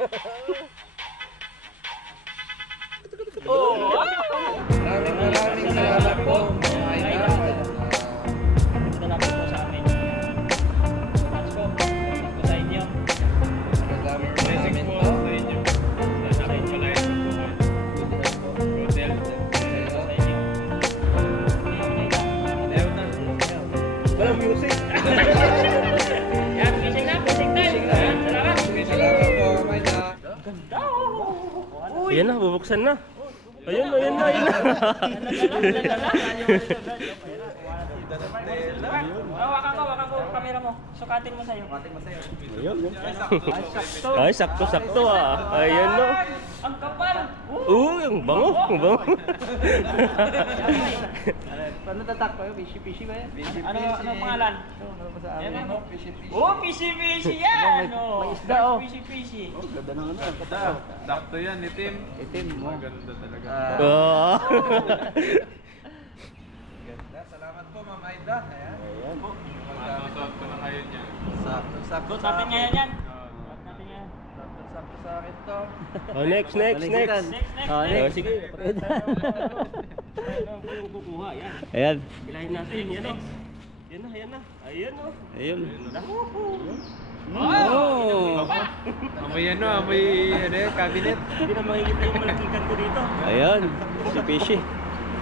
Oh! Maraming salamat po mga idol. Salamat po sa amin. Thanks po. Thanks po sa inyo. Madami Blessings po sa inyo. Sana po pala yung hotel. Sa inyo. Walang music. Yan, fishing na. Fishing time. Yan, salamat. Salamat po mga idol. Ganda. Ayan na, bubuksan na. Ayun na, ayun na, ayun na. Wakan ko, camera mo. Sukatin mo sa'yo. Ay, sakto-sakto ah. Ayan no. Ang kapal. Ang bango, ang bango. Paano tatak ko? Fishy ba yan? Ano pangalan? Yan ano? Oh, fishy yan. May isda, oh. Fishy. Ganda ng ano. Sakto yan, itim. Itim mo. Maganda talaga. Oh. Ganda. Salamat po Ma'am Aida. Ayan. Masusuot ko na kayo niya. Sakto Suot natin ngayon yan. Sakto sa akin to. Oh, next. Next. Oh, sige. Ayan. Bilahin natin. Yan o. Yan na, yan na. Ayan o. Ayun. Oh! Amoy ano, amoy cabinet. Hindi na makikita yung malakikan ko dito. Ayun. Si Fishy.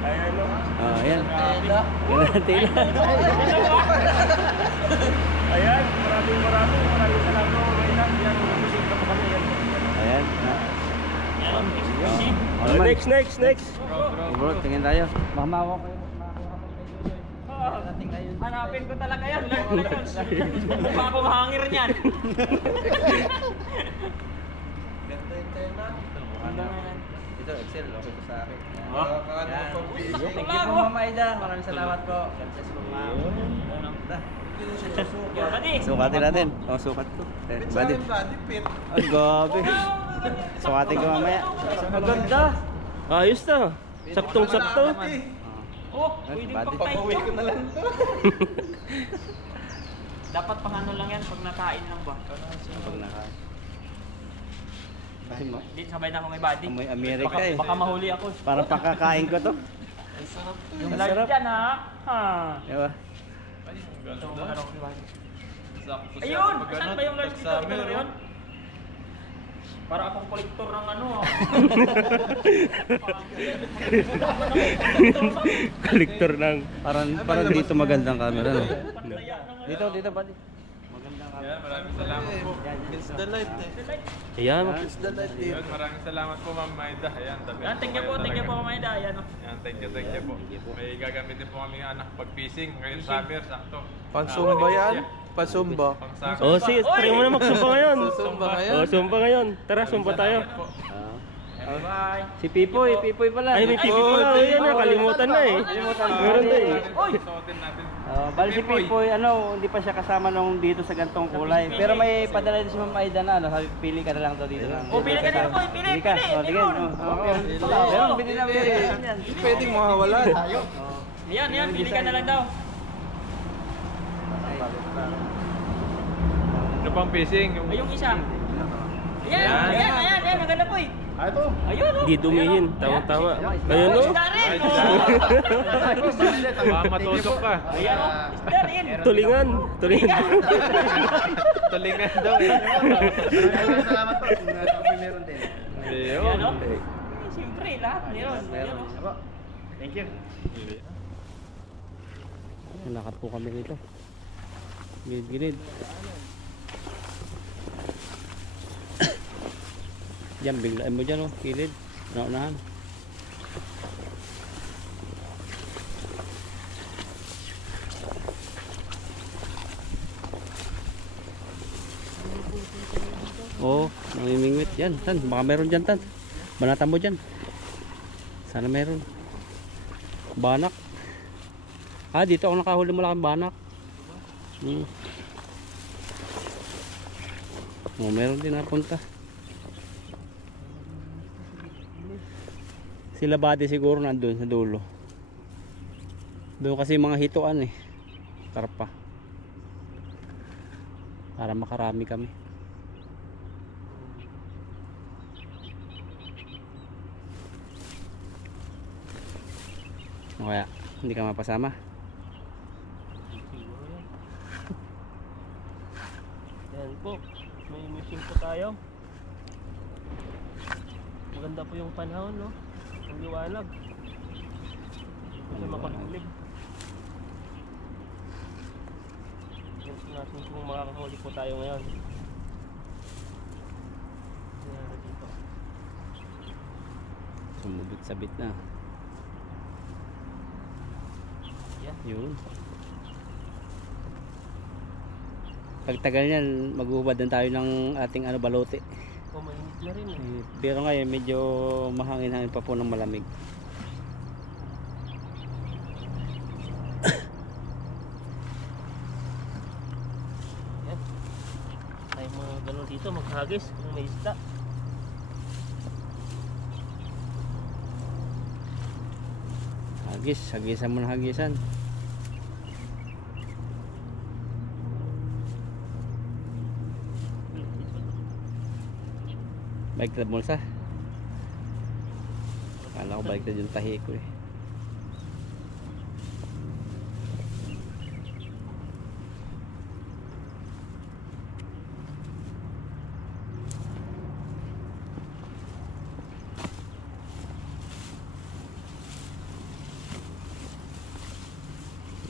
Ayan o. Ayan. Yan ang tila. Ayan, maraming salamat. Ayan, yan. Musik na po kami. Ayan. Ayan. Oh, next. Bro, tingin tayo. Mamawa kayo. Hanapin ko talaga yan. Mukha akong hangir niyan. Ganda yung tema. Ito, Excel. Okay po sa akin. Yan. Thank you po Ma'am Aida. Maraming salamat po. God bless po ma'am. Buddy. Sukatin natin. Oh, sukat ko. Buddy. Ay, gabi. Sukatin ko mamaya. Maganda. Ayos na. Saktong-sakto. Oh, pwedeng Buddy. pagpapawid ko na lang. to. Dapat pang ano lang yan pag nakain lang ba? Pag naka- Hindi, sabay na ako may buddy. Amoy Amerika eh. Baka mahuli ako. Para pakakain ko to. Yung live dyan ha. Ha. Diba? Ito, ano ko buddy. Sakto siya. Ayun! Pag Saan ano, ba yung live dito? summer, Ito na yun? Para akong kolektor ng ano. Kolektor ng... Parang dito magandang camera. No? Pantaya ng ano. Dito buddy. Yan, maraming salamat po. It's the light eh. Ayan. It's the light eh. Yan, maraming salamat po Ma'am Maida. Ayan, dami Yan, thank you po Maida. Yan o. Yan, thank you po. May gagamitin po kami anak pag-fishing. Ngayon summer, sakto. Pansumba yan? Pansumba. Pang summer. Oh, sige. Try mo na magsumpa ngayon. Susumba ngayon? Oh, sumpa ngayon. Tara, sumpa tayo. Bye. Si Pipoy pala. Ay, may pipi pala. Ayan na, kalimutan na eh. Meron na eh. Suotin natin. Bali si Pipoy, hindi pa siya kasama nung dito sa gantong kulay. Pero may padala din si Ma'am Aida na, sabi pili ka na lang daw dito. Oh, pili ka na po. Pili. Pili ka. Oh, sige. Meron, bili na yan. Pwedeng makawalan. Yan, pili ka na lang daw. Ano pang fishing? Ay, yung isa. Ayan, maganda po eh. Ayun o. Hindi dumihin. Tama-tama. Ayun o. Isda rin. Baka matusok ka. Ayan o. Isda rin. Tulingan. Tulingan daw eh. Salamat po. Meron din. Ayan o. Ayun. Siyempre, lahat meron. Ayan o. Thank you. Lakad po kami dito. Gilid. Diyan, biglaan mo dyan, kilid. Naunahan. Oo, namimingwit. Yan, Tan. Baka meron dyan, Tan. Banatan mo dyan. Sana meron. Banak. Dito ako nakahuli malaking banak. Meron din napunta. Sila body siguro nandun sa dulo. Doon kasi mga hituan eh. Karpa. Para makarami kami. O kaya, hindi ka mapasama. Siguro yan. Yan po. May mission po tayo. Maganda po yung panahon, no? Ang liwanag. Kasi mapaglib. Yan natin kung makakahuli po tayo ngayon. Yan dito. Sumubit-sabit na. Yan. Yun. Pagtagal niyan, maghuhubad din tayo ng ating balote. Oh, mainit na rin eh. Pero ngayon, medyo mahangin-hangin pa po ng malamig. Yan. Tayo mga gano'n dito, maghagis kung may isda. Hagis, hagisan mo na hagisan. Baliktad mo sa. Akala ko baliktad yung tahi ko eh.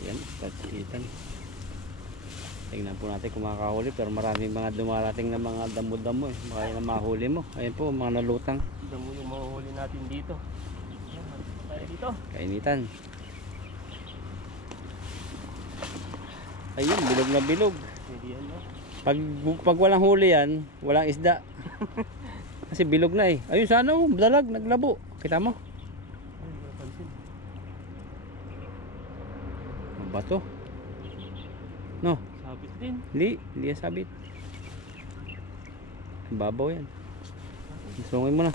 Yan, tatsitan. Tingnan po natin kung makakahuli, pero maraming mga dumarating na mga damo-damo eh. Baka na mahuli mo. Ayan po, mga nalutang. Tignan mo yung mahuhuli natin dito. Yan, malapit tayo dito. Kainitan. Ayun, bilog na bilog. Pwede yan, no? Pag walang huli yan, walang isda. Kasi bilog na eh. Ayun sana oh, dalag, naglabo. Kita mo? Ay, hindi ko napansin. Ang bato. No, Sabit din. hindi yan sabit. Ang babaw yan. Sungin mo na.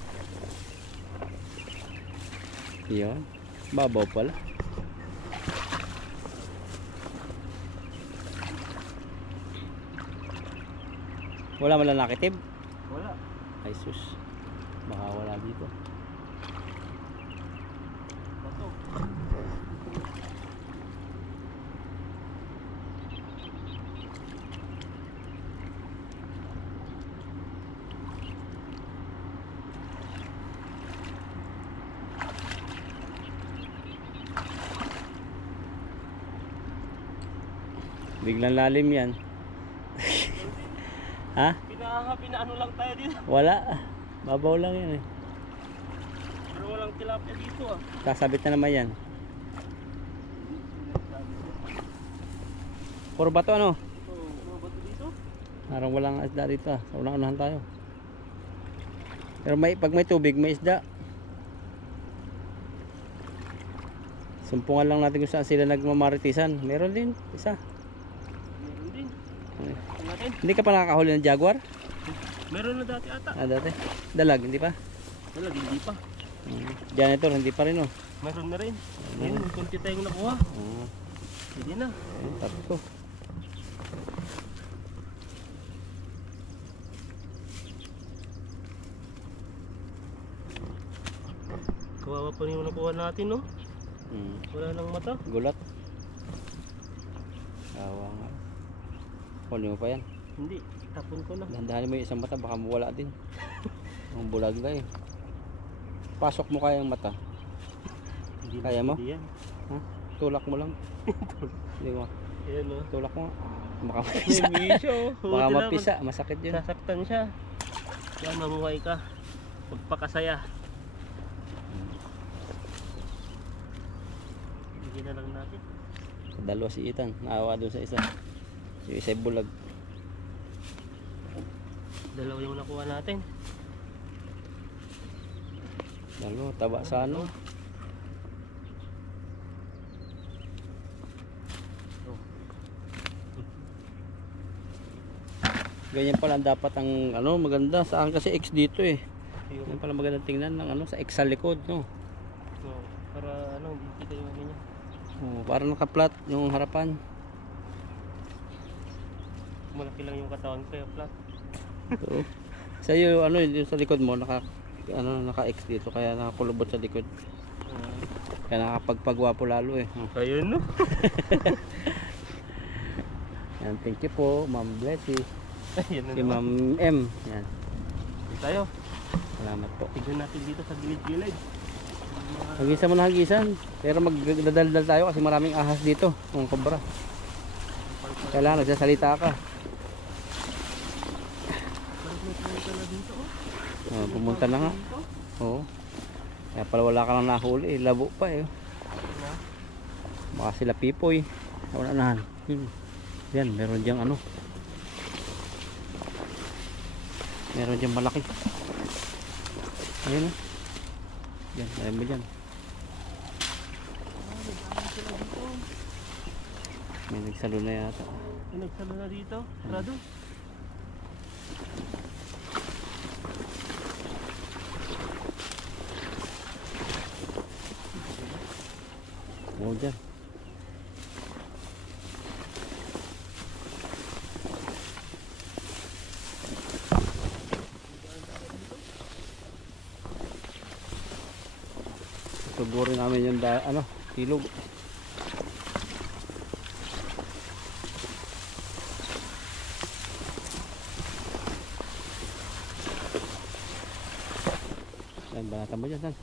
Yan. Babaw pala. Wala man lang nakitib. Wala. Ay sus. Baka wala dito. Bato. Biglang lalim yan. Ha? Pinaano lang tayo dito. Wala. Babaw lang yan eh. Pero walang tilapia dito ah. Kasabit na naman yan. Puro bato ano? Oo, mga bato dito. Parang walang isda dito ah. Sa unang-unahan tayo. Pero pag may tubig, may isda. Sumpungan lang natin kung saan sila nagmamaritisan. Meron din, isa. Meron din. Tingnan natin. Hindi ka pa nakakahuli ng jaguar? Meron na dati ata. Ah, dati. Dalag, hindi pa? Talaga, hindi pa. Janitor, hindi pa rin oh. Meron na rin. Ayun, kunti tayong nakuha. Oh, Hindi na. tatlo. Kawawa pa rin yung nakuha natin, no? Wala nang mata. Gulat. Awa nga. Kunin mo pa yan. Hindi, tapon ko na. Dahan-dahanin mo yung isang mata, baka mawala din. Ang bulag na eh. Pasok mo kaya yung mata. Hindi na Kaya mo? pwede yan. Ha? Tulak mo lang. Hindi mo. Ayan, no? Tulak mo. Baka May mapisa. misyo. Baka mapisa. Masakit yun. Sasaktan siya. Kaya mamuhay ka. Magpakasaya. Bigyan na lang natin. Dalawa si Ethan. Naawa doon sa isa. Yung isa bulag. Dalawa yung nakuha natin. Dalawa. Taba sa ano. Ganyan pala dapat ang ano maganda. Saan kasi X dito eh. Yan pala maganda tingnan ng ano sa X sa likod no. So, para ano, hindi kita yung ano niya. Oh, para naka-flat yung harapan. Malaki lang yung katawan ko yung flat. So, sa iyo ano yung sa likod mo naka X dito kaya nakakulubot sa likod. Kaya nakapagpagwapo lalo eh. Oh. Ayun no. Yan, thank you po, Ma'am Blessy. Ayun Si na. Ma'am M. Yan, Tayo. salamat po. Tignan natin dito sa gilid-gilid. Hagisan mo na hagisan. Pero magdadaldal tayo kasi maraming ahas dito. Ang kobra. Kailangan nagsasalita ka. Oh, pumunta na nga. Oo. Kaya pala wala ka nang nahuli. Labo pa eh. Baka sila pipoy. Wala nahan. Yan, meron diyang ano. Meron diyang malaki. Ayun oh. Yan, ayun mo dyan. May nagsalo na yata. Nagsalo na dito. Rado. Oo dyan. Tuburin namin yung ano, ilog. Yan, banatan mo dyan, San.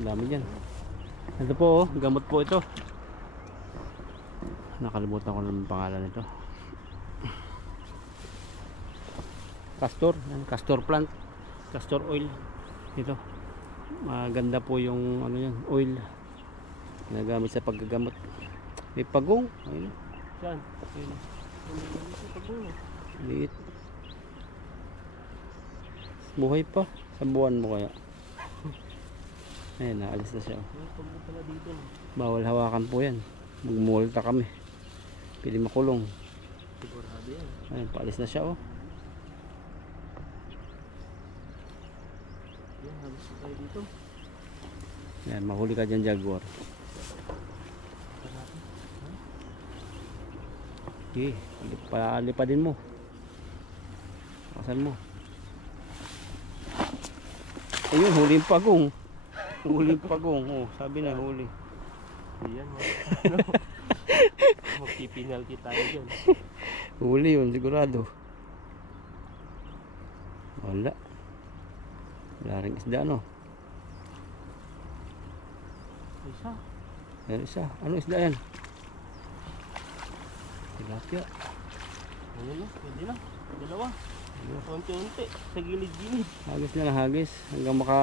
Ang dami dyan. Ito po, oh, gamot po ito. Nakalimutan ko naman pangalan nito. Castor, yan, castor plant, castor oil. Ito. Maganda po yung ano yan, oil. Ginagamit sa paggagamot. May pagong. Ayun. Yan. Ayun. Pagong. Liit. Buhay pa. Sa buwan mo kaya. Ayun, naalis na siya. Pagong pala dito. Bawal hawakan po yan. Magmulta kami. Pili makulong. Sigurado yan. Ayun, paalis na siya oh. Yan, halos na tayo dito. Yan, mahuli ka dyan, jaguar. Okay, lipadin mo. Kasan mo. Ayun, huli yung pagong. Huli yung pagong. Oh, sabi na huli. Yan. Magpipinalty tayo dyan. Huli yun, sigurado. Wala. Wala rin isda, no? Isa. Yan isa. Ano isda yan? Tilapia. Ayun na. Pwede na. Dalawa. Unti-unti. Sa gilid-gilid. Hagis na hagis. Hanggang maka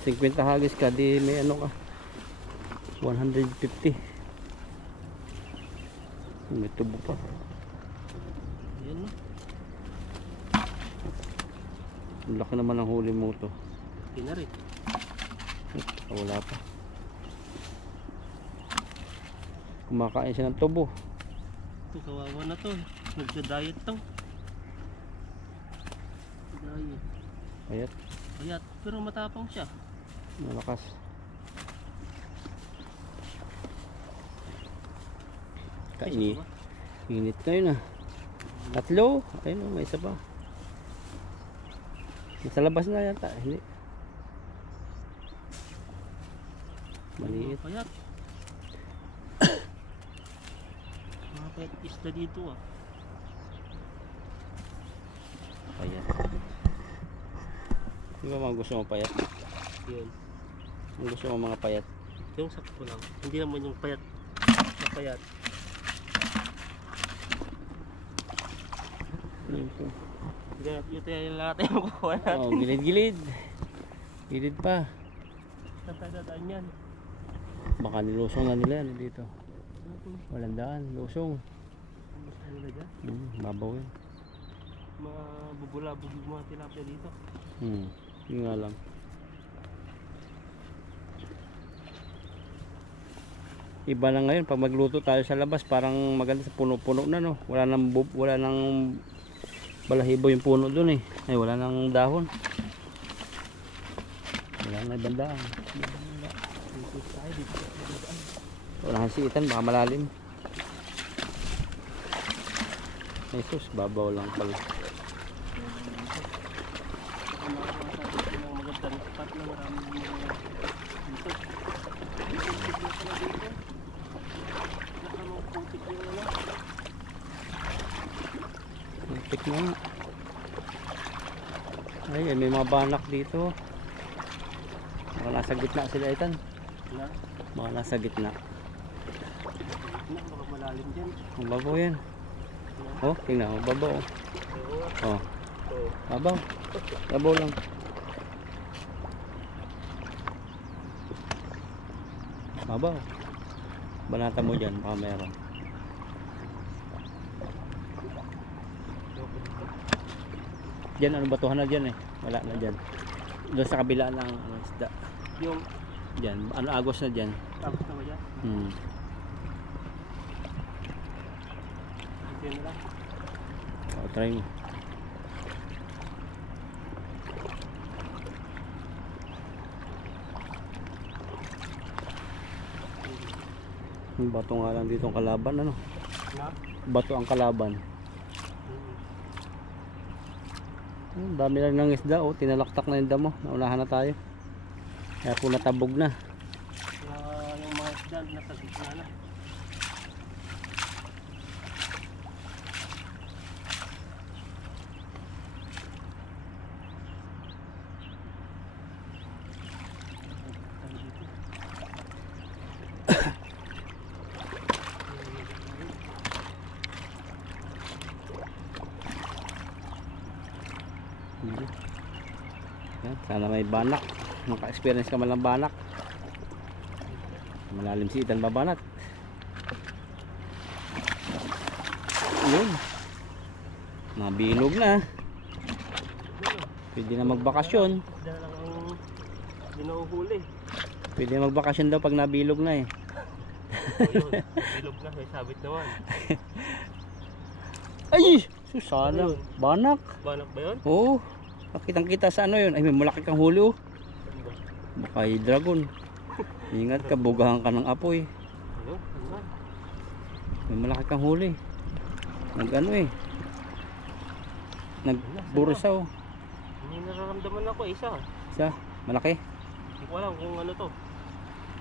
50 hagis ka, di may ano ka. 150. May tubo pa. Ayan na. Ang laki naman ang huli mo to. Tinarit. Wala pa. Kumakain siya ng tubo. Ito, kawawa na to. Nagda-diet to. Diet. Ayat. Ayat. Pero matapang siya. Malakas. Kaini. Init na yun ah. Tatlo. Ayun oh, may isa pa. Nasa labas na yata. Hindi. Maliit. Payat. Mga payat isda dito ah. Payat. Di ba mga gusto mo payat? Yan. Ang gusto mo mga payat? Yung sakto lang. Hindi naman yung payat. Yung payat. Yung tayo lahat yung kukuha natin. Oh, gilid-gilid. Gilid pa. Saan tayo dadaan yan? Baka nilusong na nila yan dito. Walang daan, lusong. Ano nila dyan? Babaw yun. Mga bubulabog yung mga tilapia dito. Yun nga lang. Iba na ngayon pag magluto tayo sa labas, parang maganda sa puno-puno na no. Wala nang balahibo yung puno dun eh. Ay wala nang dahon. Wala nang ibang daan. Dito tayo dito. Wala nang siitan, baka malalim. Ay sus, babaw lang pala. Ang magandang spot. na maraming mga dito. Putik na pala dito. Nakamang putik yung ano. Putik na. Ay, may mga banak dito. Baka nasa gitna sila itan. Na, Baka nasa gitna. baka malalim dyan. Ang babaw yan. Oh, tingnan mo, babaw. Oh, babaw. Babaw lang. Babaw. Banata mo dyan, baka meron. Diyan, ano batuhan na dyan eh. Wala na dyan. Doon sa kabila ng ano, isda. Yung Dyan, ano agos na dyan. tapos na ba dyan? Yan na lang. Oh, try mo. Yung bato nga lang dito ang kalaban, ano? Na? Bato ang kalaban. Ang dami lang ng isda, oh, tinalaktak na yung damo. Naunahan na tayo. Kaya po natabog na. Yung mga isda nasa gitna na. Yan, sana may banak. Maka-experience ka man ng banak. Malalim si Itan babanat. Yun. Nabilog na. Pwede na magbakasyon. Isda na lang ang binuhuli. Pwede na magbakasyon daw pag nabilog na eh. Ayun, bilog na, may sabit naman. Ay! Susana. Banak. Banak ba yun? Oo. Nakitang kita sa ano yun. Ay, may malaki kang huli oh. Ano ba? Baka yung dragon. Ingat ka, bugahan ka ng apoy. Ano? Ano ba? May malaki kang huli. Nag ano eh. Nagbursaw. May nararamdaman ako isa. Isa, malaki. Hindi ko alam kung ano to.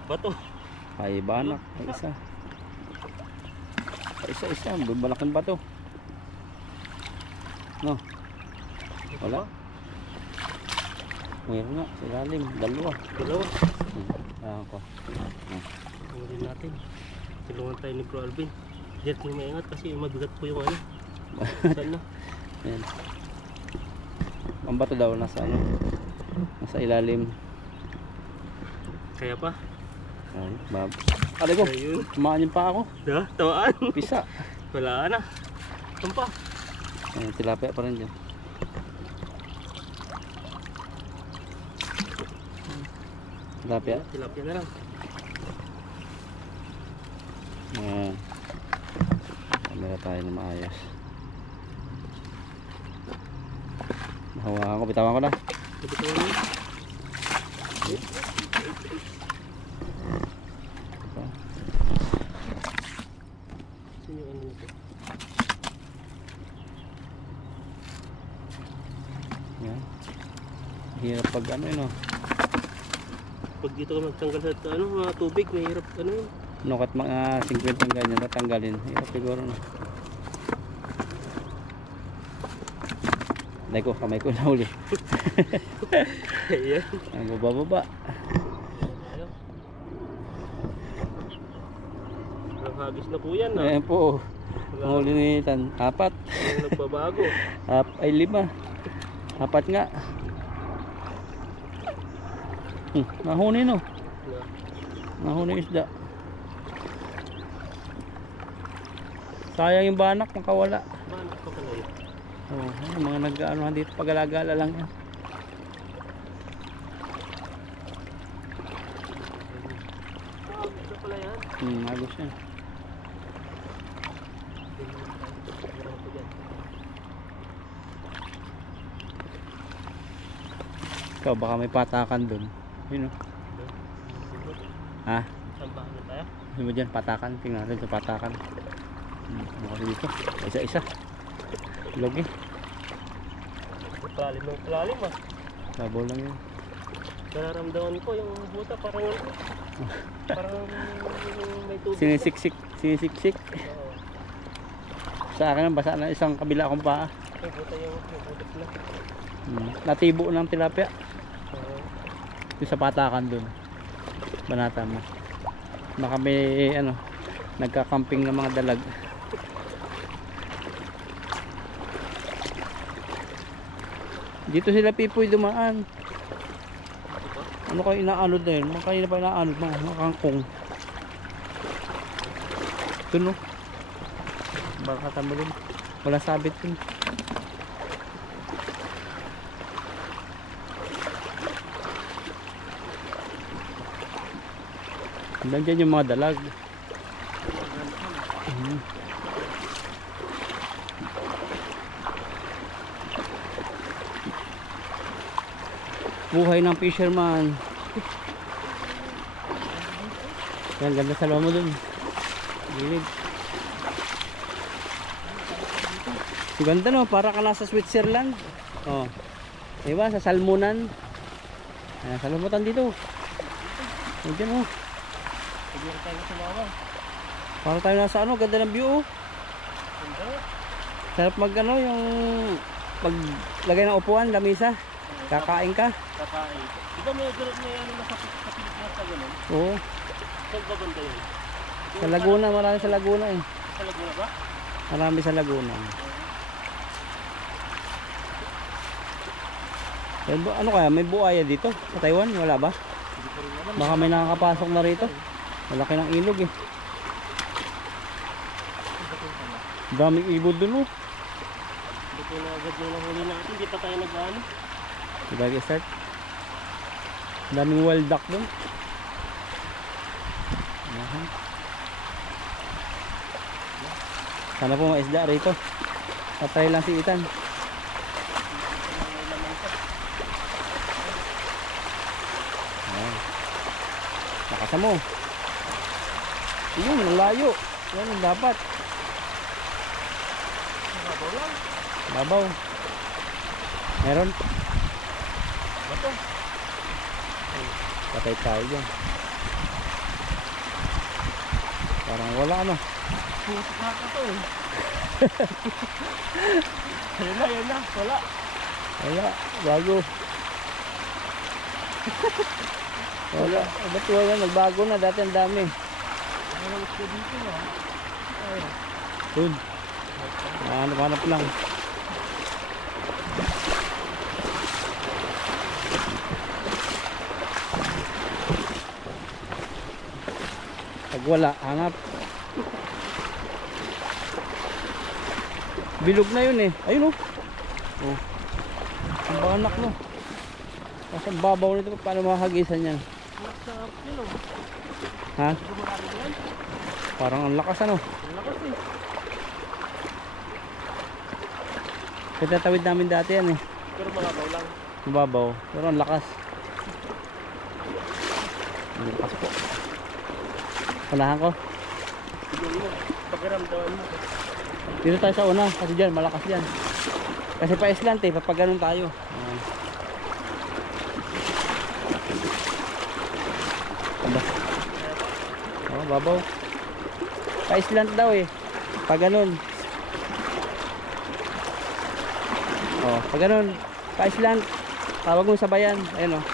Bato. Ay, banak. Ay, isa. Ay, isa. Malaking bato. No. Wala. Mayroon nga, sa ilalim. Dalawa. Dalawa. Ako. Tingnan natin. Tulungan tayo ni Bro Alvin. Diyan kayo maingat kasi mabigat po yung ano. Saan na? Ayan. Ang bato daw nasa ano? Nasa ilalim. Kaya pa? Ay, bab. Aray ko, Ayun. tumaan yung pa ako. Da, tawaan. Pisa. Wala na. Saan pa? Ayan, tilapia pa rin dyan. Tilapia. Tilapia na lang. Ayan. Kamera tayo na maayos. Hawakan ko, bitawan ko na. Sabi ko yun. Sino yung ano nito? Ayan. Hirap pag ano yun oh. Pag dito ka magtanggal sa ano, mga tubig, mahirap ano yun. Nukat mga 50 ang ganyan, tatanggalin. Hirap siguro no. Dahil ko, kamay ko na uli. Ayan. Ang baba-baba. Ano? Walang hagis na po yan. Ayan po. Ang huli ni Tan. 4. Walang nagbabago. Ay 5. 4 nga. Nahuni no. Nahuni isda. Sayang yung banak, makawala. Banak pa pala yun. Oh, mga nag-ano dito, pag-alagala lang yan. Ito pala yan. Agos yan. Ikaw, baka may patakan dun. Yun o. Ha? Saan ba ano tayo? Ano mo dyan? Patakan. Tingnan natin sa patakan. Ano kasi dito? Isa-isa. Log eh. Palalim ng palalim ah. Sabaw lang yun. Nararamdaman ko yung buta parang parang may tubig. Sinisiksik. Oo. Sa akin basa na isang kabila akong paa. May buta yung butas na. Natibo ng tilapia. Oo. Yung sa patakan dun. Banata mo. Baka may ano, nagkakamping ng mga dalag. Dito sila pipoy dumaan. Ano kayo inaanod na yun? Kanina pa inaanod mga kangkong. Ito no. Baka tambalin. Wala sabit yun. Nandiyan yung mga dalag. Buhay ng fisherman. Yan, ganda sa loob mo dun. Gilid. Ganda no, para ka nasa Switzerland. Oh. Diba, sa salmonan. Ayan, salumutan dito. Nandiyan oh. Siguro tayo sa baba. Para tayo nasa ano, ganda ng view oh. Ganda. Sarap mag ano, yung paglagay ng upuan, lamisa. Kakain ka. Kakain. Diba may ganun na yan sa Pilipinas na gano'n? Oo. Saan ba banda yun? Sa Laguna, marami sa Laguna eh. Sa Laguna ba? Marami sa Laguna. Ano kaya, may buaya dito sa Taiwan? Wala ba? Baka may nakakapasok na rito. Malaki ng ilog eh. Daming ibon dun oh. Hindi ko na agad yung nahuli natin. Hindi pa tayo nag-ano. Lagi start. Daming wild duck dun. Sana po may isda rito. Patay lang si Ethan. Nakasa mo. Yun, malayo. Yan yung dapat. Babaw lang. Babaw. Meron. Bato. Patay tayo dyan. Parang wala ano. Pusok na ka to eh. Yan na. Wala. Wala. Bago. Wala. Ba't wala? Nagbago na. Dati ang dami. Walang isda dito na. Ayun. Yun. Hanap lang. Pag wala, hanap. Bilog na yun eh. Ayun oh. Oh. Ang banak no. Kasi ang babaw nito, paano makahagisan yan? Masarap yun oh. Ha? Gumarami yan. Parang ang lakas ano. Ang lakas eh. Katatawid namin dati yan eh. Pero malabaw lang. Mababaw. Pero ang lakas. Ang lakas po. Unahan ko. Siguro mo. Pagkaramdaman mo. Dito tayo sa una. Kasi dyan, malakas yan. Kasi pa island eh. Papaganon tayo. Ayan. Aba. Oh, babaw. Pa island daw eh. Paganon. Oh, paganon. Pa island. Tawag mo sabayan. Ayan oh.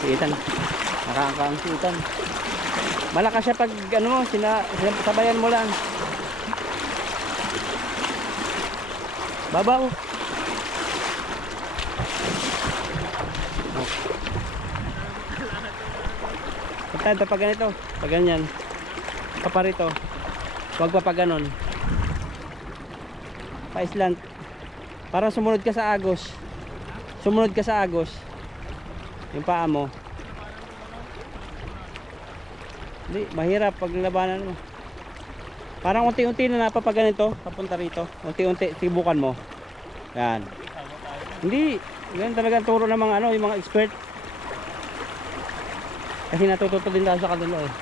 Si Ethan, nakaangkang si Ethan. Malakas siya pag ano mo, sabayan mo lang. Babaw. Ito pag ganito, pag ganyan. Paparito. Huwag pa pag ganon. Pa island. Parang sumunod ka sa agos. Sumunod ka sa agos. Yung paa mo. Hindi, mahirap pag labanan mo. Parang unti-unti na napapaganito, papunta rito. Unti-unti, sibukan mo. Yan. Hindi, yan talaga turo ng mga ano, yung mga expert. Kasi natututo din tayo sa kanila eh.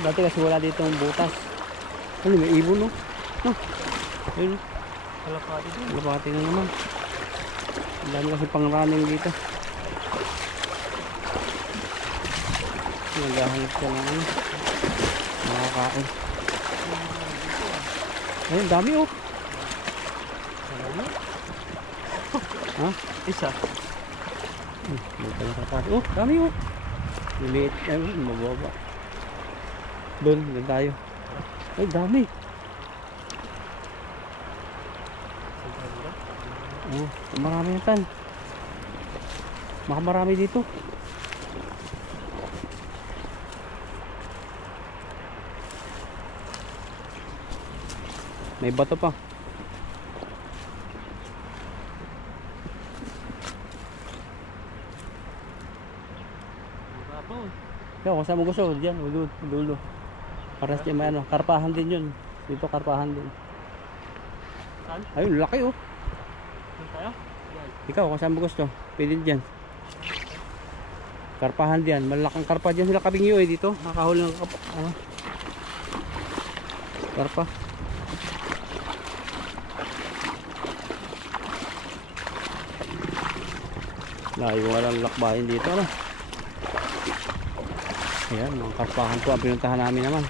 Dati kasi wala dito ang butas. Ano, may ibon no? No? Ayun. Kalapati din. Kalapati na naman. Ang dami kasi pang running dito. Naghahanap ka ng ano. Makakain. Ayun, dami oh. Ano? Ha? Isa. May pala kalapati. Oh, dami oh. Liliit. Ayun, mababa. Doon tayo. Ay, dami. Oh, marami yan tan. Marami dito. May bato pa. Babaw. Yo, kung saan mo gusto, diyan, dulo. Para sa may ano, karpahan din 'yun. Dito karpahan din. Saan? Ayun, laki oh. Doon tayo? Yan. Ikaw, kung saan mo gusto, pwede diyan. Karpahan diyan, malaking karpa diyan sila kabingyo eh dito. Nakahuli ng ano. Karpa. Layo walang lakbayin dito ano. Ayan, mga karpahan po ang pinuntahan namin naman.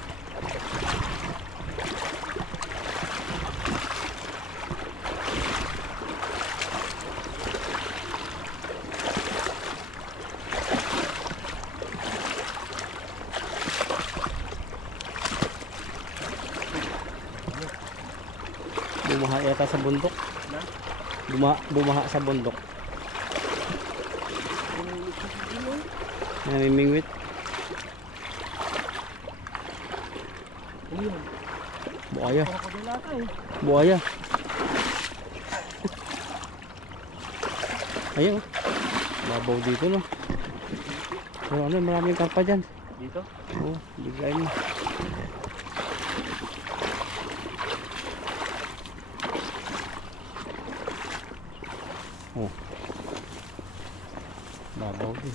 Bumaha yata sa bundok. Bumaha sa bundok. Namimingwit. Ayun. Buaya. Krokodilata eh. Buaya. Ayun. Babaw dito no. Pero ano, maraming karpa dyan. Dito? Oo, bigay mo. Oh. Babaw din.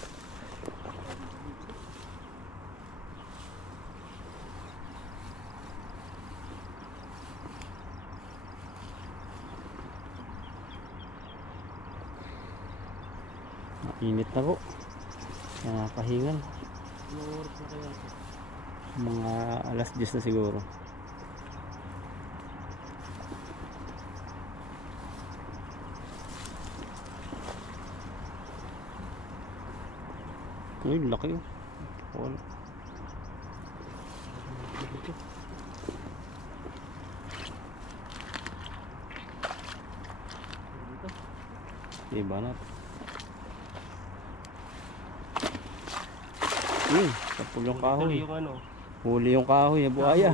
Init na po. Nakakahingal. Anong oras na kaya ito? Mga alas 10 na siguro. Uy, laki oh. Wala. Dito? Iba na. Kapul yung Ito kahoy. yung ano. Huli yung kahoy, yung buhaya.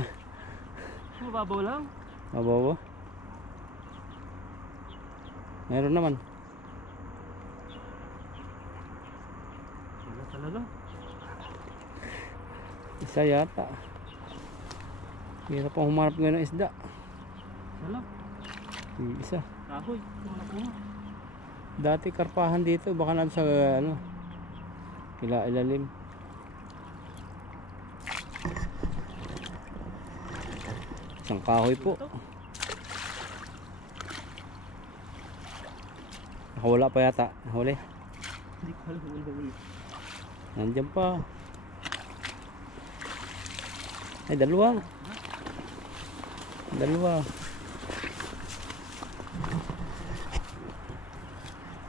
Mababaw lang. Mabawa. Meron naman. Wala talaga. Isa yata. Hirap pang humarap ngayon ng isda. Wala. Yung isa. Kahoy. Wala ko nga. Dati karpahan dito, baka na sa ano, ilalim. Isang kahoy po. Ito? Nakawala pa yata. Nahuli. Hindi ko alam huli. Nandiyan pa. Ay, dalawa.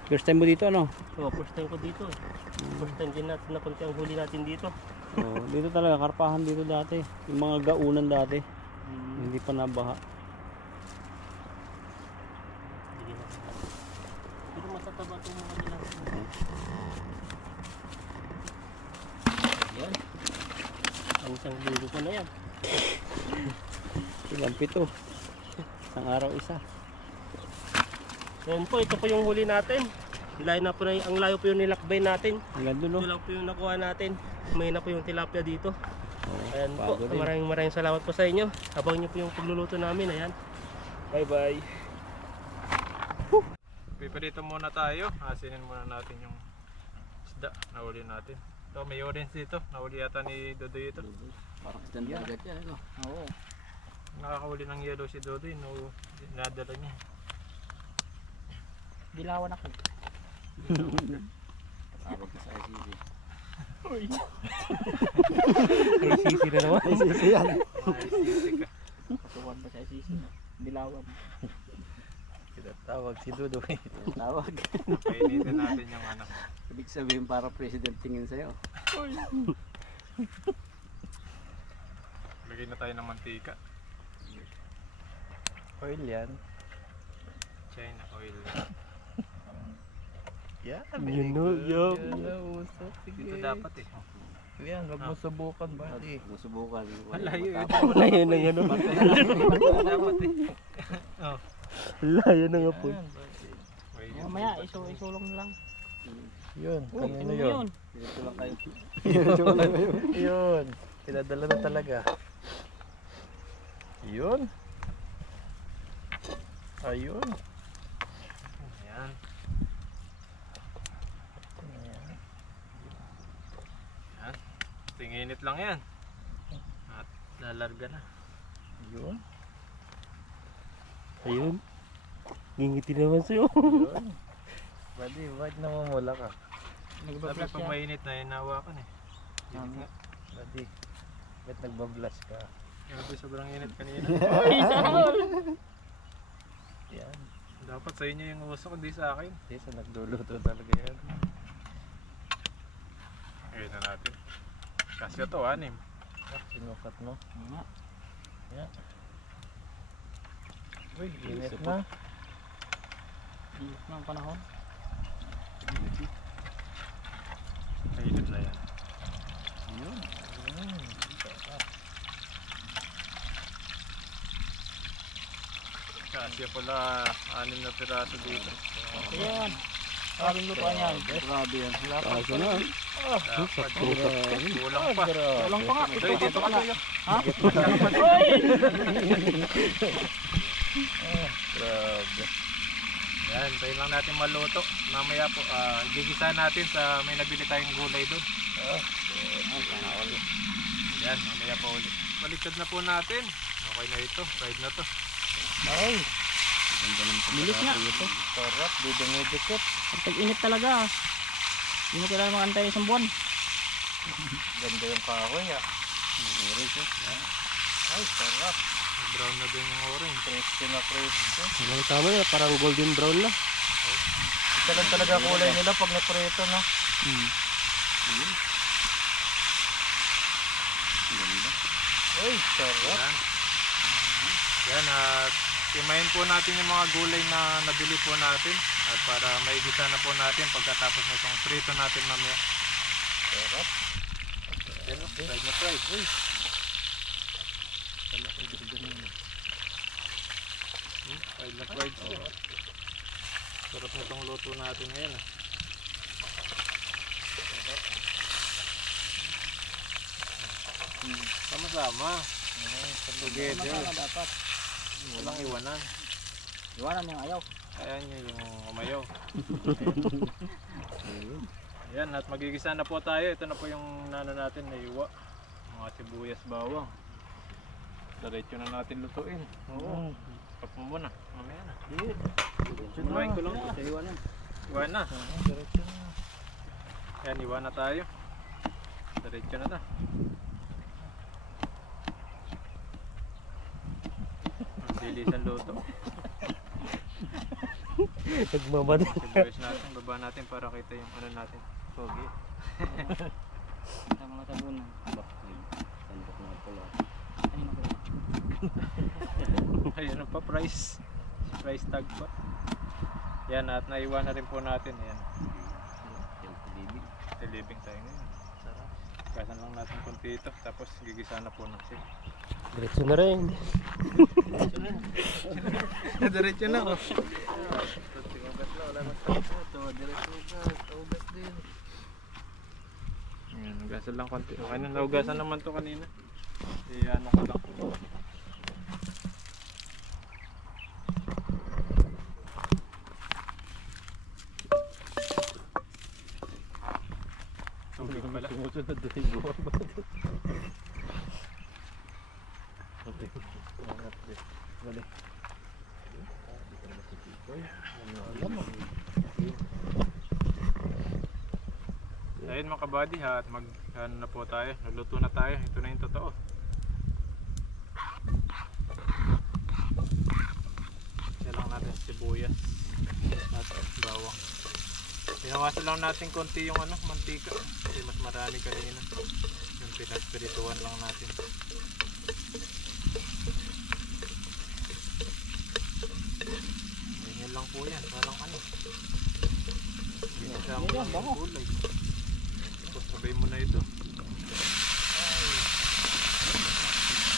First time mo dito ano? Oh, first time ko dito. First time din natin napunti ang huli natin dito. Oh, dito talaga karpahan dito dati. Yung mga gaunan dati. Hindi pa nabaha. Hindi na. Pero matataba itong mga nila. Yan. Ang isang linggo ko na yan. Ilang pito. Isang araw isa. Yan po, ito po yung huli natin. Ang layo po yung nilakbay natin. Hanggang dulo. Ito lang po yung nakuha natin. May na po yung tilapia dito. Oh, Ayan po, bago din. maraming salamat po sa inyo. Abang nyo po yung pagluluto namin. Ayan. Bye bye. Piparito muna tayo. Asinin muna natin yung isda na uli natin. Ito, may orange dito. Nahuli yata ni Dodoy ito. Parang stand agad yan, ano? Oo. Nakakahuli ng yellow si Dodoy. No, nadala niya. Dilawan ako. Tawag ka sa ICC. Ay, sisi na naman. Ay, sisi yan. Katuwan ba sa sisi? Dilawan. Tawag si Dudoy. Tawag. Kainitin natin yung anak. Ibig sabihin para president tingin sa'yo. Lagay na tayo ng mantika. Oil yan. China oil. Yan. Yun no, yup. Dito dapat eh. Yan, wag mo subukan ba? Susubukan. Malayo eh. Layo na yan. Dapat eh. Oh. Layo na nga po. Mamaya, isulong lang. Yun, kanino Ano yun? yun? Dito lang kayo. Yun, pinadala na talaga. Yun. Ayun. Ayan. Ayan. Tinginit lang yan. At lalarga na. Yun. Ayun. Ngingiti naman sa'yo. Yun. Buddy, bakit namumula ka? Sabi Nagbablas pag siya. mainit na hinawakan eh. Tama. Buddy, bakit nagbablas ka? Grabe sobrang init kanina. Ay, sahol! Yan. Dapat sa inyo yung usok, hindi sa akin. Hindi, sa nagluluto talaga yan. Ayun na natin. Kasi ito, 6. Sinukat mo. Nga. Yan. Uy, init na. Init na ang panahon. Mainit na yan. Yun. Kasi pala 6 na piraso dito. Ayan. Maraming lutuan yan. Grabe yan. Kaso na. Dapat kulang pa. Walang pa nga. Doy, dito ka tayo. Ha? Grabe. Yan, tayo lang natin maluto. Mamaya po, gigisa natin sa may nabili tayong gulay doon. Yan, mamaya po ulit. Baliktad na po natin. Okay na ito, fried na to. Ay, Bilis nga. sarap. Dudumidikot. Ang tag-init talaga. Hindi mo kailangan makantay isang buwan. Ganda yung kahoy ah. Ay, sarap. Brown na din yung orange. Crispy na crispy. Walang tama na. Parang golden brown na. Ito lang talaga kulay nila pag naprito na. Ay, sarap. Yan. Yan, at imayin po natin yung mga gulay na nabili po natin. At para maigisa na po natin pagkatapos na itong prito natin mamaya. Sarap. Yan, fried na fried. Uy. Fried na fried siya. Sarap na itong luto natin ngayon. Sama-sama. Together. Tama dapat. Walang iwanan. Iwanan yung ayaw. Kaya nyo yung umayaw. Ayan, at magigisa na po tayo. Ito na po yung nano natin na iwa. Mga sibuyas bawang. Diretso na natin lutuin. Oo. Pap mo muna. Mamaya na. Iwain ko lang. Iwan na. Diretso na. Ayan, iwan na tayo. Diretso na na. Ang bilis ang luto. Nagmamadali. Sibuyas natin. Baba natin para kita yung ano natin. Pogi. Tama na tabunan. Sandok na pala. Kanina ko. Ayun pa, price. Price tag pa. Yan, at naiwan na rin po natin. Ayan. Tilibing tayo ngayon. Sarap. Gasan lang natin konti ito. Tapos gigisa na po natin. Diretso na rin. Diretso na oh. Ugat na, wala nang sarap. Ito, diretso ugat. Ugat din. Ayan, ugasan lang konti. Okay na, naugasan naman to kanina. Ano ko lang. Tubig pala. wala. Sumusunod doon yung buwan. Okay. Balik. Ayun mga kabady ha, at mag ano na po tayo, nagluto na tayo, ito na yung totoo. Kaya lang natin sibuyas at bawang. Pinawasan lang natin konti yung ano, mantika kasi mas marami kanina. Yung pinagpirituhan lang natin. Ganyan lang po yan, parang ano. Ginasama lang yung gulay. Sabay mo na ito.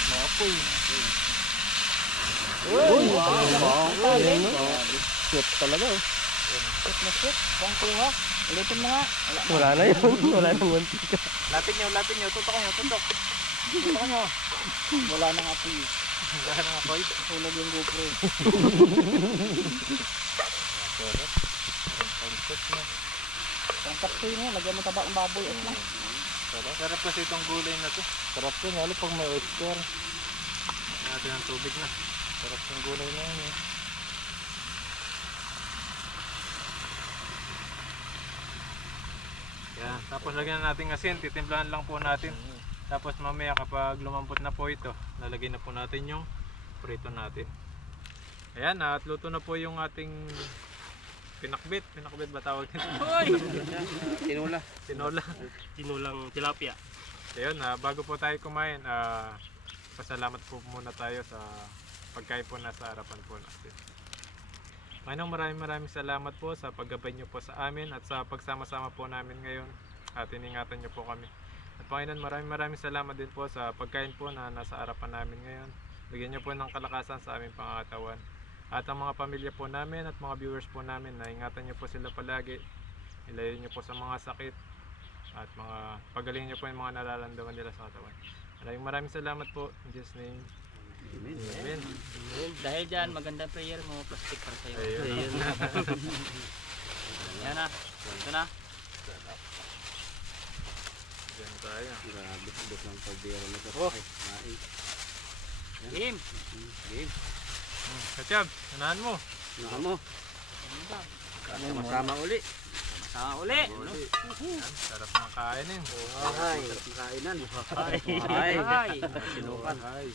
Mapoy. Uy! Wow! Shoot talaga oh. Shoot na shoot. Pang kuha. Ulitin mo nga. Wala na yun. Wala na mantika. Lapit nyo, tutok nyo, tutok. Tutok nyo. Wala nang apoy. Wala na nga koy. Sunog yung GoPro. Ang kapsoy na, lagyan mo taba ang baboy at lang. Sarap kasi itong gulay na to. Sarap yun, lalo pag may oyster. Natin ang tubig na. Sarap yung gulay na yun eh. Yan. Tapos lagyan na natin asin, titimplahan lang po natin. Tapos mamaya kapag lumampot na po ito, lalagyan na po natin yung prito natin. Ayan, at luto na po yung ating pinakbit. Pinakbit ba tawag nito? Tinula. Tinola. Tinulang tilapia. Ayun, bago po tayo kumain, pasalamat po muna tayo sa pagkain po nasa harapan po natin. Panginoong maraming salamat po sa paggabay niyo po sa amin at sa pagsama-sama po namin ngayon at iningatan niyo po kami. At Panginoon, maraming salamat din po sa pagkain po na nasa harapan namin ngayon. Bigyan niyo po ng kalakasan sa aming pangangatawan. At ang mga pamilya po namin at mga viewers po namin, na ingatan niyo po sila palagi. Ilayo niyo po sa mga sakit at mga pagalingin niyo po yung mga nararamdaman nila sa katawan. Maraming salamat po. In Jesus' name. Amen. Dahil dyan, magandang prayer mo, plastic para sa'yo. Ayun. Yan na. Ito na. Diyan tayo. Grabe, buk ng kaldero na ito. Oh. Ay, nain. Game. Game. Kachab, unahan mo. Naka mo. Sama-sama uli. Sama uli. Yan, sarap makain eh. Ay, kainan. Ay. Ay. Sinukan. Ay.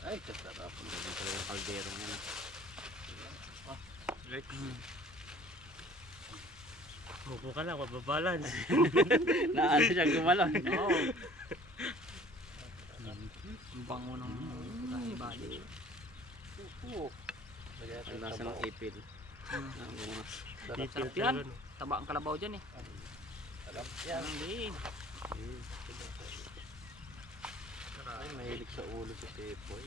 Ay, kasarap. Ang galing talaga ng kaldero niya na. Lex. Mupo ka lang, mababalance. Naano siya gumalon. Oo. Ang bango ng bali. Ang lasa ng ipil. Ang mga Sarap yan. Taba ang kalabaw dyan eh. Sarap yan. Game. Ay, mahilig sa ulo si Tepoy.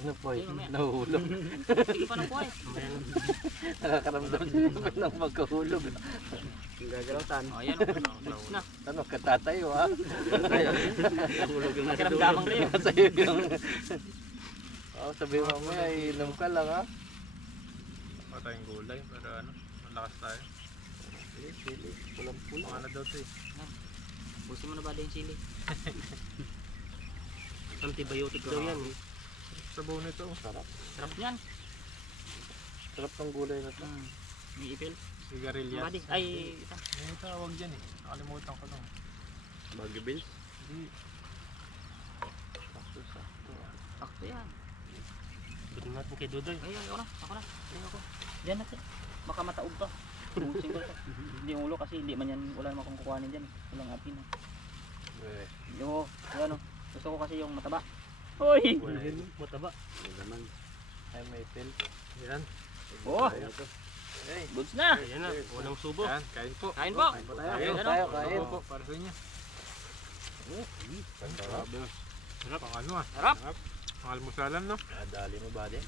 Ano po eh? Nahuhulog. Sige pa ng buhay. Nakakaramdam siya ng magkahulog. ang gagalaw tan. O yan. Next na. Ano, katatayo ha? Nahulog yung nasa dulo. Nakiramdamang rin. Sa'yo yung... Oo, sabi mo mamaya, inom ka lang ha? Pa tayong gulay para ano, malakas tayo. Sili, pulang-pula. Mga na daw ito eh. Gusto mo na ba yung chili? Antibiotic daw yan. Sabaw nito. Sarap. Sarap yan. Sarap ng gulay na to. May ipil. Sigarilyas. Badi. Ay, ito. May tawag dyan eh. Nakalimutan ko lang. Bagyo Bills. Hindi. Sakto-sakto. Sakto yan. Pwede natin kay Dudoy. Ay, ako na. Ako. Diyan natin. Baka mataog pa. Single to. Hindi yung ulo kasi hindi man yan, wala naman kung kukuhanin dyan. Walang atin. Eh, Yung, ano, gusto ko kasi yung mataba. Uy! Mataba. Ang laman. ay may pil. Yan. Oh, Ayaw to. Okay. goods na. Ayan na, unang subo. Yan, kain po. Kain po. Tayo, Kain. tayo, kain. Subo po, para sa inyo. Sarap. Sarap. Pang ano ah. Sarap. Pang almusalan no? Dali mo ba din?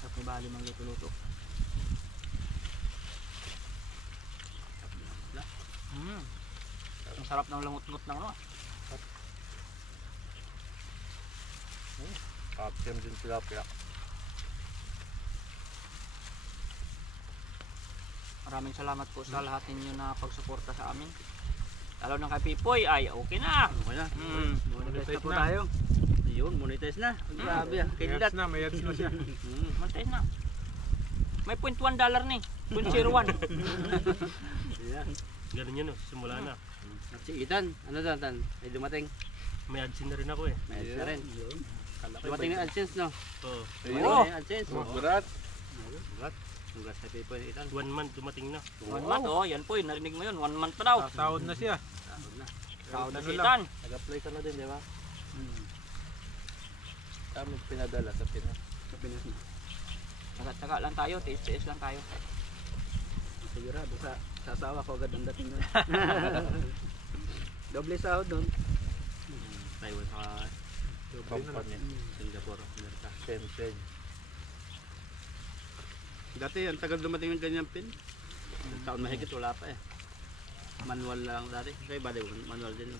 Sarap ni Bali mang luto-luto. Ang sarap ng langot-ngot ng ano. Kapsem din tilapia. Maraming salamat po sa lahat ninyo na pagsuporta sa amin. Lalo ng kay Pipoy ay okay na. Okay na. Monetize po na. tayo. Ayun, monetize na. Grabe ah. May Kandidat. ads na, may ads na siya. Monetize na. May $0.1 ni. 0.01. Yeah. Ganun yun, simula na. At si Ethan, ano Tan? May dumating. May adsin na rin ako eh. May ads na rin. Dumating na AdSense, no? Oo. Oo. May AdSense. Congrats. Congrats kay Pipo and Ethan. 1 month dumating na. 1 month, oh, yan po, narinig mo yun. 1 month pa daw. Sasahod na siya. Sahod na. Sahod na Ano si lang. Ethan. Nag-apply ka na din, di ba? Kami pinadala sa Pinas. Sa Pinas na. Taga lang tayo, tiis-tiis lang tayo. Sigurado sa asawa ko agad ang dating nun. Doble sahod doon. Taiwan sa Company. Singapore, Amerika. Shenzhen. Dati ang tagal dumating ng ganyan pin. Taon mahigit wala pa eh. Manual lang dati. Kaya ba manual din.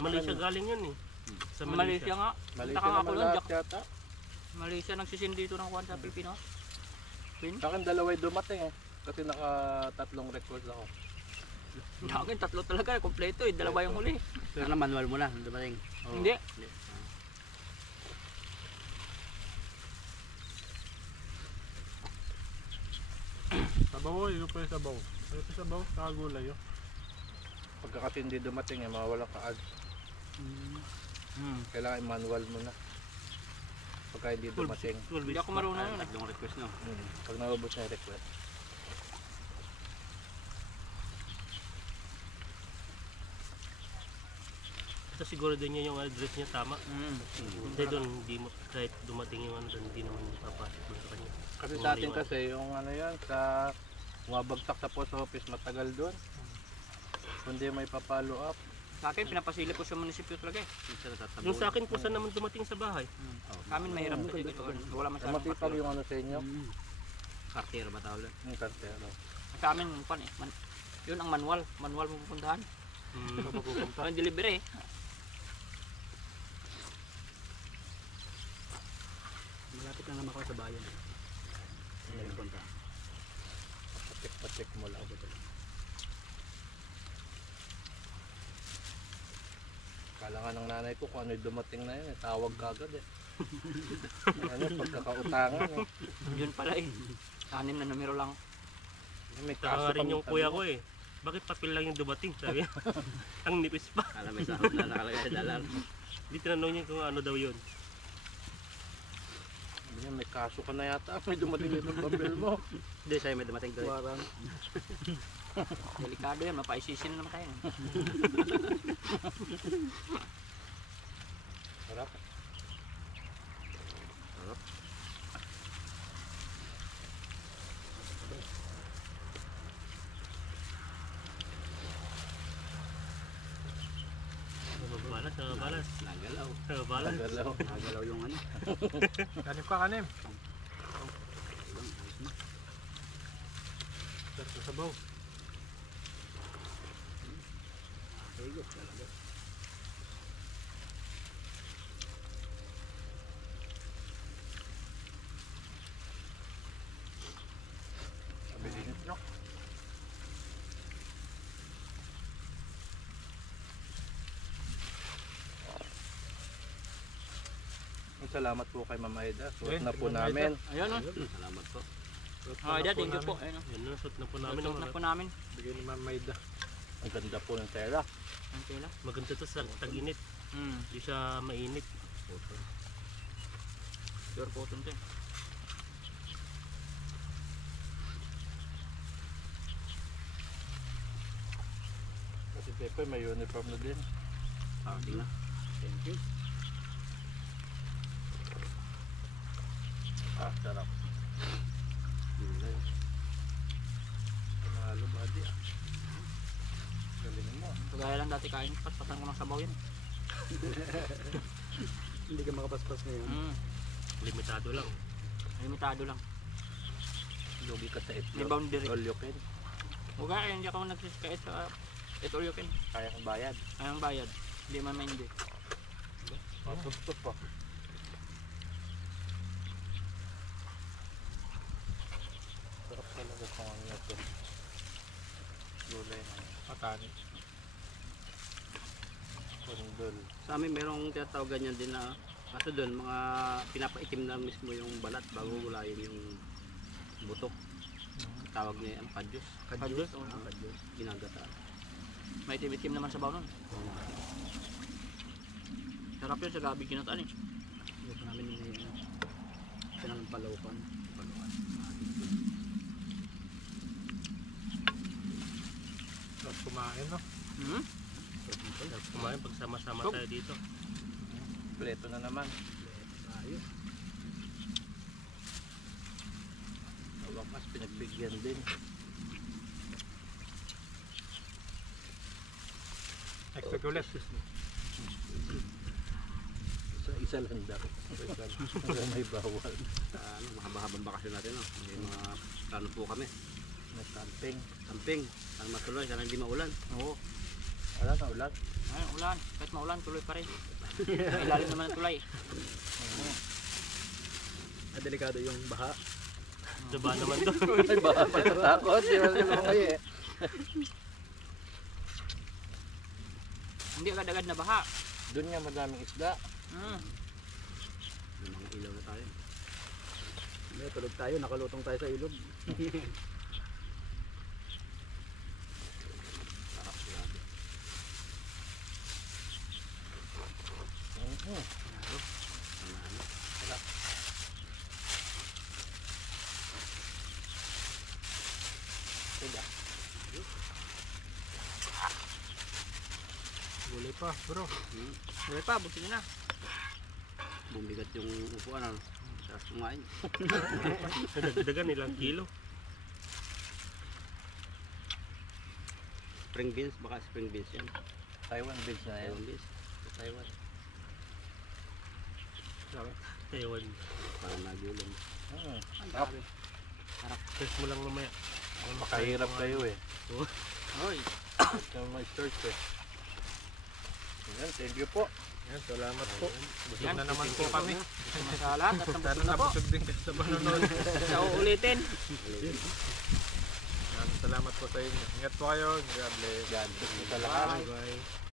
Malaysia galing yun eh. Sa Malaysia nga. Malaysia Punta ka nga naman ako lahat doon, yata. Malaysia nagsisin dito ng kuwan sa Pilipinas. Sa akin dalaway dumating eh. Kasi naka-3 records ako. Sa akin, 3 talaga, kompleto eh. 2 yung huli. Pero na manual mo na dumating. Hindi. Sabaw, ilo pa yung sabaw. Ano pa sabaw? Nakagulay yun. Pagka kasi hindi dumating eh, mawala ka ads. Kailangan i-manual mo na. Pagka hindi dumating. Hindi ako marunong yun. Tatlong request no. Pag naubos na yung request. Ito siguro din yun yung address niya tama. Hindi doon, hindi mo, kahit dumating yung ano doon, hindi naman papasok doon sa kanya. Kasi sa atin kasi yung ano yan, sa bumabagsak sa post office matagal doon. Kundi may pa-follow up. Sa akin, pinapasilip ko sa munisipyo talaga eh. Yung sa akin kung saan naman dumating sa bahay. Sa amin mahirap kasi dito. Wala Ay, masyadong masipag yung ano sa inyo. Cartier ba tawag? Yung kartero. Sa amin, pan eh. Yun ang manual. Manual mo pupuntahan. Ang delivery eh. Malapit na naman ako sa bayan. May punta. Pacheck mo lang. Kala nga ng nanay ko kung ano yung dumating na yun, eh, tawag ka agad eh. Ano, pagkakautangan eh. Yun pala eh. 6 na numero lang. May Saka rin kami yung kuya ko eh. Bakit papel lang yung dumating? Sabi niya. Ang nipis pa. Kala may sahod na nakalagay sa dalar. Hindi tinanong niya kung ano daw yun. May kaso ka na yata, may dumating dito yung papel mo. Hindi, sa'yo may dumating doon. Parang, Delikado yan. Mapaisisin na naman tayo. harap. Balas, balas. Nagalaw. Balas. Nagalaw. Nagalaw yung ano. Kanim ka, kanim. Sarap sa sabaw. Higot talaga. Abilis nyo. Salamat po kay Mama Eda. Suot na po Mama namin. Ayun o. Salamat po. Oh, Ida, thank you po. Ayun o. Yan na, suot na po namin. Suot na po namin. Bigay ni Ma'am Maida. Ang ganda po ng tela. Ang tela. Maganda to sa tag-init. Hindi siya mainit. Pure cotton to eh. Kasi Pepe may uniform na din. Parting na. Thank you. Ah, sarap. Panalo body ah. Galing mo. Kagaya lang dati kain. Patpatan ko ng sabaw yan. Hindi ka makapaspas ngayon. Limitado lang. Limitado lang. Lugi ka sa May itlog. boundary. All you can. Huwag kaya, hindi ako nagsiskait sa ito all you can. Kaya kang bayad. Ayang bayad. Hindi man may hindi. Mapustos pa. kung ano ito. Gulay na Matani. kundol. Sa amin merong tinatawag ganyan din na kaso doon mga pinapaitim na mismo yung balat bago gulayin yung buto. Tawag niya ang kadyos. Kadyos, oo. Kadyos. Ginagata. May itim-itim naman sa baw nun. Sarap yun sa gabi kinataan eh. Ito namin yung ng palaukan. Tapos kumain, no? Hmm? Tapos kumain pag sama-sama Stop. tayo dito. Pleto na naman. Ayos. Sa wakas, pinagbigyan din. Expect ulit. Isa lang daw. Wala may bawal. Mahaba-habang bakasyon natin. No? May mga plano po kami. May camping. Camping. Sana matuloy. Sana hindi maulan. Oo. Wala na ulan. Ayun, ulan. Kahit maulan, tuloy pa rin. Ilalim naman ang tulay. Delikado yung baha. Diba naman to? Ay, baka patatakot. Di ba naman kayo eh. Hindi agad-agad na baha. Doon nga madaming isda. Hmm. May mga ilaw na tayo. May tulog tayo. Nakalutong tayo sa ilog. Sarap grabe. Gulay pa, bro. Tuloy pa, buti na. Bumigat yung upuan. Ano? Sarap kumain. Dagdagan ilang kilo. Spring beans. Baka spring beans yan. Taiwan beans na yan. Taiwan beans. Sa Taiwan. Ewan. Para nagulong. Ang dami. Test mo lang mamaya. Makahirap kayo eh. Hoy. Ito may search eh. Yan, thank you po. Yan, salamat po. Busog Yan, na naman po kami. Sa lahat at Sana nabusog na po. nabusog din kayo sa panonood. Sa uulitin. Salamat po sa inyo. Ingat po kayo. God bless. God bless sa lahat. Bye. Bye.